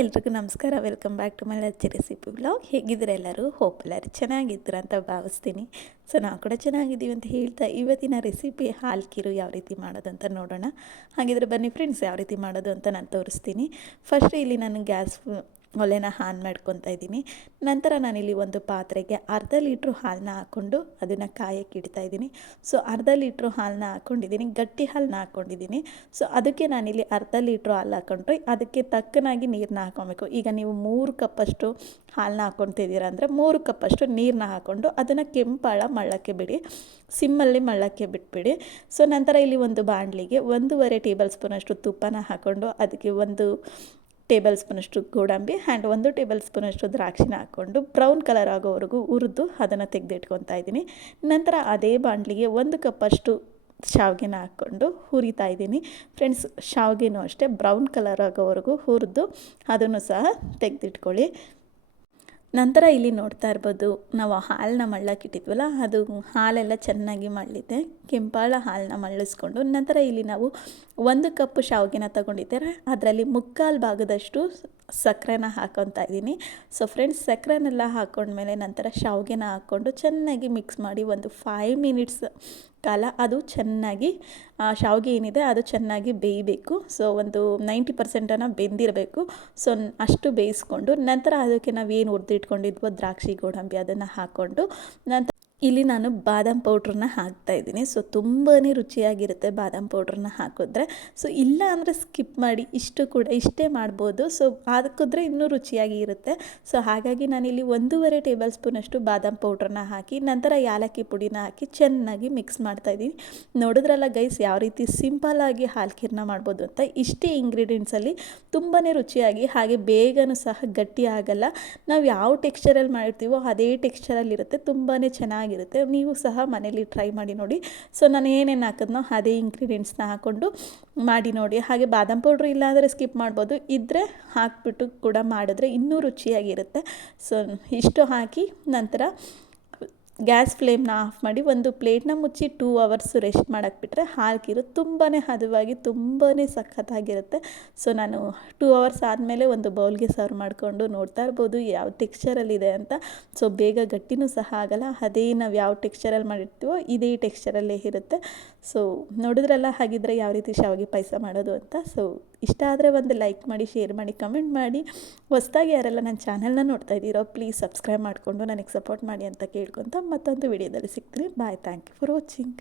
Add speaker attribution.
Speaker 1: ಎಲ್ರಿಗೂ ನಮಸ್ಕಾರ. Welcome back to my Lachchi recipe blog ಹೇಗಿದ್ರೆ ಎಲ್ಲರೂ? ಹೋಪ್ ಎಲ್ಲರೂ ಅಂತ ಭಾವಿಸ್ತೀನಿ. ಸೊ ನಾವು ಕೂಡ ಚೆನ್ನಾಗಿದ್ದೀವಿ ಅಂತ ಹೇಳ್ತಾ ಇವತ್ತಿನ ರೆಸಿಪಿ ಹಾಲ್ಕಿರು ಯಾವ ರೀತಿ ಮಾಡೋದು ಅಂತ ನೋಡೋಣ. ಹಾಗಿದ್ರೆ ಬನ್ನಿ ಫ್ರೆಂಡ್ಸ್ ಯಾವ ರೀತಿ ಮಾಡೋದು ಅಂತ ನಾನು ತೋರಿಸ್ತೀನಿ. ಫಸ್ಟ್ ಇಲ್ಲಿ ನಾನು ಗ್ಯಾಸ್ ಒಲೆನ ಹಾನ್ ಮಾಡ್ಕೊತಾ ಇದ್ದೀನಿ. ನಂತರ ನಾನಿಲ್ಲಿ ಒಂದು ಪಾತ್ರೆಗೆ ಅರ್ಧ ಲೀಟ್ರ್ ಹಾಲನ್ನ ಹಾಕ್ಕೊಂಡು ಅದನ್ನು ಕಾಯಕ್ಕೆ ಇಡ್ತಾ ಇದ್ದೀನಿ. ಸೊ, ಅರ್ಧ ಲೀಟ್ರ್ ಹಾಲನ್ನ ಹಾಕ್ಕೊಂಡಿದ್ದೀನಿ ಗಟ್ಟಿ ಹಾಲನ್ನ ಹಾಕ್ಕೊಂಡಿದ್ದೀನಿ ಸೊ, ಅದಕ್ಕೆ ನಾನಿಲ್ಲಿ ಅರ್ಧ ಲೀಟ್ರ್ ಹಾಲು ಹಾಕ್ಕೊಂಡ್ರೆ ಅದಕ್ಕೆ ತಕ್ಕನಾಗಿ ನೀರನ್ನ ಹಾಕ್ಕೊಬೇಕು ಈಗ ನೀವು ಮೂರು ಕಪ್ಪಷ್ಟು ಹಾಲನ್ನ ಹಾಕ್ಕೊತಿದ್ದೀರ ಅಂದರೆ ಮೂರು ಕಪ್ಪಷ್ಟು ನೀರನ್ನ ಹಾಕ್ಕೊಂಡು ಅದನ್ನು ಕೆಂಪಾಳ ಮಳ್ಳಕ್ಕೆ ಬಿಡಿ. ಸಿಮ್ಮಲ್ಲಿ ಮಳ್ಳಕ್ಕೆ ಬಿಟ್ಬಿಡಿ. ಸೊ, ನಂತರ ಇಲ್ಲಿ ಒಂದು ಬಾಣಲಿಗೆ ಒಂದೂವರೆ ಟೇಬಲ್ ಸ್ಪೂನಷ್ಟು ತುಪ್ಪನ ಹಾಕ್ಕೊಂಡು ಅದಕ್ಕೆ ಒಂದು ಟೇಬಲ್ ಸ್ಪೂನಷ್ಟು ಗೋಡಂಬಿ ಆ್ಯಂಡ್ ಒಂದು ಟೇಬಲ್ ಸ್ಪೂನಷ್ಟು ದ್ರಾಕ್ಷಿನ ಹಾಕ್ಕೊಂಡು ಬ್ರೌನ್ ಕಲರ್ ಆಗೋವರೆಗೂ ಹುರಿದು ಅದನ್ನು ತೆಗೆದಿಟ್ಕೊತಾ ಇದ್ದೀನಿ. ನಂತರ ಅದೇ ಬಾಣಲಿಗೆ ಒಂದು ಕಪ್ಪಷ್ಟು ಶಾವಿಗೆನ ಹಾಕ್ಕೊಂಡು ಹುರಿತಾ ಇದ್ದೀನಿ. ಫ್ರೆಂಡ್ಸ್, ಶಾವಿಗೆನೂ ಅಷ್ಟೇ, ಬ್ರೌನ್ ಕಲರ್ ಆಗೋವರೆಗೂ ಹುರಿದು ಅದನ್ನು ಸಹ ತೆಗೆದಿಟ್ಕೊಳ್ಳಿ. ನಂತರ ಇಲ್ಲಿ ನೋಡ್ತಾ ಇರ್ಬೋದು, ನಾವು ಹಾಲನ್ನ ಮಳ್ಳಕ್ಕಿಟ್ಟಿದ್ವಲ್ಲ ಅದು ಹಾಲೆಲ್ಲ ಚೆನ್ನಾಗಿ ಮಳ್ಳಿದೆ. ಕೆಂಪಾಳ ಹಾಲನ್ನ ಮಳ್ಳಿಸ್ಕೊಂಡು ನಂತರ ಇಲ್ಲಿ ನಾವು ಒಂದು ಕಪ್ ಶಾವಿಗೆನ ತಗೊಂಡಿದ್ದೇವೆ. ಅದರಲ್ಲಿ ಮುಕ್ಕಾಲು ಭಾಗದಷ್ಟು ಸಕ್ಕರೆನ ಹಾಕೊತಾ ಇದ್ದೀನಿ. ಸೊ ಫ್ರೆಂಡ್ಸ್ ಸಕ್ಕರೆನೆಲ್ಲ ಹಾಕೊಂಡ್ಮೇಲೆ ನಂತರ ಶಾವಿಗೆನ ಹಾಕ್ಕೊಂಡು ಚೆನ್ನಾಗಿ ಮಿಕ್ಸ್ ಮಾಡಿ ಒಂದು ಫೈವ್ ಮಿನಿಟ್ಸ್ ಕಾಲ ಅದು ಚೆನ್ನಾಗಿ ಶಾವಿಗೆ ಏನಿದೆ ಅದು ಚೆನ್ನಾಗಿ ಬೇಯಬೇಕು. ಸೊ ಒಂದು ನೈಂಟಿ ಪರ್ಸೆಂಟನ್ನು ಬೆಂದಿರಬೇಕು. ಸೊ ಅಷ್ಟು ಬೇಯಿಸ್ಕೊಂಡು ನಂತರ ಅದಕ್ಕೆ ನಾವು ಏನು ಹುರಿದಿಟ್ಕೊಂಡಿದ್ವೋ ದ್ರಾಕ್ಷಿ, ಗೋಡಂಬಿ ಅದನ್ನು ಹಾಕ್ಕೊಂಡು ನಂತರ ಇಲ್ಲಿ ನಾನು ಬಾದಾಮ್ ಪೌಡ್ರನ್ನ ಹಾಕ್ತಾಯಿದ್ದೀನಿ ಸೊ ತುಂಬಾ ರುಚಿಯಾಗಿರುತ್ತೆ ಬಾದಾಮ್ ಪೌಡ್ರನ್ನ ಹಾಕಿದ್ರೆ. ಸೊ, ಇಲ್ಲ ಅಂದರೆ ಸ್ಕಿಪ್ ಮಾಡಿ, ಇಷ್ಟು ಕೂಡ, ಇಷ್ಟೇ ಮಾಡ್ಬೋದು. ಸೊ, ಹಾಕಿದ್ರೆ ಇನ್ನೂ ರುಚಿಯಾಗಿ ಇರುತ್ತೆ. ಸೊ, ಹಾಗಾಗಿ ನಾನಿಲ್ಲಿ ಒಂದೂವರೆ ಟೇಬಲ್ ಸ್ಪೂನಷ್ಟು ಬಾದಾಮ್ ಪೌಡ್ರನ್ನ ಹಾಕಿ, ನಂತರ ಯಾಲಕ್ಕಿ ಪುಡಿನ ಹಾಕಿ ಚೆನ್ನಾಗಿ ಮಿಕ್ಸ್ ಮಾಡ್ತಾಯಿದ್ದೀನಿ ನೋಡಿದ್ರಲ್ಲ ಗೈಸ್, ಯಾವ ರೀತಿ ಸಿಂಪಲ್ಲಾಗಿ ಹಾಲ್ಕಿರ್ನ ಮಾಡ್ಬೋದು ಅಂತ. ಇಷ್ಟೇ ಇಂಗ್ರೀಡಿಯೆಂಟ್ಸಲ್ಲಿ ತುಂಬಾ ರುಚಿಯಾಗಿ, ಹಾಗೆ ಬೇಗನೂ ಸಹ ಗಟ್ಟಿ ಆಗಲ್ಲ. ನಾವು ಯಾವ ಟೆಕ್ಸ್ಚರಲ್ಲಿ ಮಾಡಿರ್ತೀವೋ, ಅದೇ ಟೆಕ್ಸ್ಚರಲ್ಲಿರುತ್ತೆ ತುಂಬಾ ಚೆನ್ನಾಗಿ ಚೆನ್ನಾಗಿರುತ್ತೆ. ನೀವು ಸಹ ಮನೇಲಿ ಟ್ರೈ ಮಾಡಿ ನೋಡಿ. ಸೊ ನಾನು ಏನೇನು ಹಾಕಿದ್ನೋ ಅದೇ ಇಂಗ್ರೀಡಿಯೆಂಟ್ಸ್ನ ಹಾಕ್ಕೊಂಡು ಮಾಡಿ ನೋಡಿ. ಹಾಗೆ ಬಾದಾಮ್ ಪೌಡ್ರ್ ಇಲ್ಲಾಂದರೆ ಸ್ಕಿಪ್ ಮಾಡ್ಬೋದು. ಇದ್ದರೆ ಹಾಕ್ಬಿಟ್ಟು ಕೂಡ ಮಾಡಿದ್ರೆ ಇನ್ನೂ ರುಚಿಯಾಗಿರುತ್ತೆ. ಸೊ ಇಷ್ಟು ಹಾಕಿ ನಂತರ ಗ್ಯಾಸ್ ಫ್ಲೇಮ್ನ ಆಫ್ ಮಾಡಿ ಒಂದು ಪ್ಲೇಟ್ನ ಮುಚ್ಚಿ ಟೂ ಅವರ್ಸ್ ರೆಸ್ಟ್ ಮಾಡೋಕ್ಕೆ ಬಿಟ್ಟರೆ ಹಾಲ್ಕಿರು ತುಂಬಾ ಹದವಾಗಿ ತುಂಬಾ ಸಖತ್ತಾಗಿರುತ್ತೆ. ಸೊ, ನಾನು ಟೂ ಅವರ್ಸ್ ಆದಮೇಲೆ ಒಂದು ಬೌಲ್ಗೆ ಸರ್ವ್ ಮಾಡಿಕೊಂಡು ನೋಡ್ತಾ ಇರ್ಬೋದು ಯಾವ ಟೆಕ್ಸ್ಚರಲ್ಲಿದೆ ಅಂತ. ಸೊ, ಬೇಗ ಗಟ್ಟಿನೂ ಸಹ ಆಗಲ್ಲ, ಅದೇ ನಾವು ಯಾವ ಟೆಕ್ಸ್ಚರಲ್ಲಿ ಮಾಡಿರ್ತೀವೋ ಇದೇ ಟೆಕ್ಸ್ಚರಲ್ಲೇ ಇರುತ್ತೆ. ಸೊ, ನೋಡಿದ್ರಲ್ಲ ಹಾಗಿದ್ರೆ ಯಾವ ರೀತಿ ಶಾವಿಗೆ ಪಾಯಸ ಮಾಡೋದು ಅಂತ. ಸೊ, ಇಷ್ಟ ಆದರೆ ಒಂದು ಲೈಕ್ ಮಾಡಿ, ಶೇರ್ ಮಾಡಿ, ಕಮೆಂಟ್ ಮಾಡಿ. ಹೊಸ್ದಾಗಿ ಯಾರೆಲ್ಲ ನನ್ನ ಚಾನಲ್ನ ನೋಡ್ತಾ ಇದ್ದೀರೋ, ಪ್ಲೀಸ್ ಸಬ್ಸ್ಕ್ರೈಬ್ ಮಾಡಿಕೊಂಡು ನನಗೆ ಸಪೋರ್ಟ್ ಮಾಡಿ ಅಂತ ಕೇಳ್ಕೊತ ಮತ್ತೊಂದು ವಿಡಿಯೋದಲ್ಲಿ ಸಿಗ್ತೀನಿ. Bye thank you for watching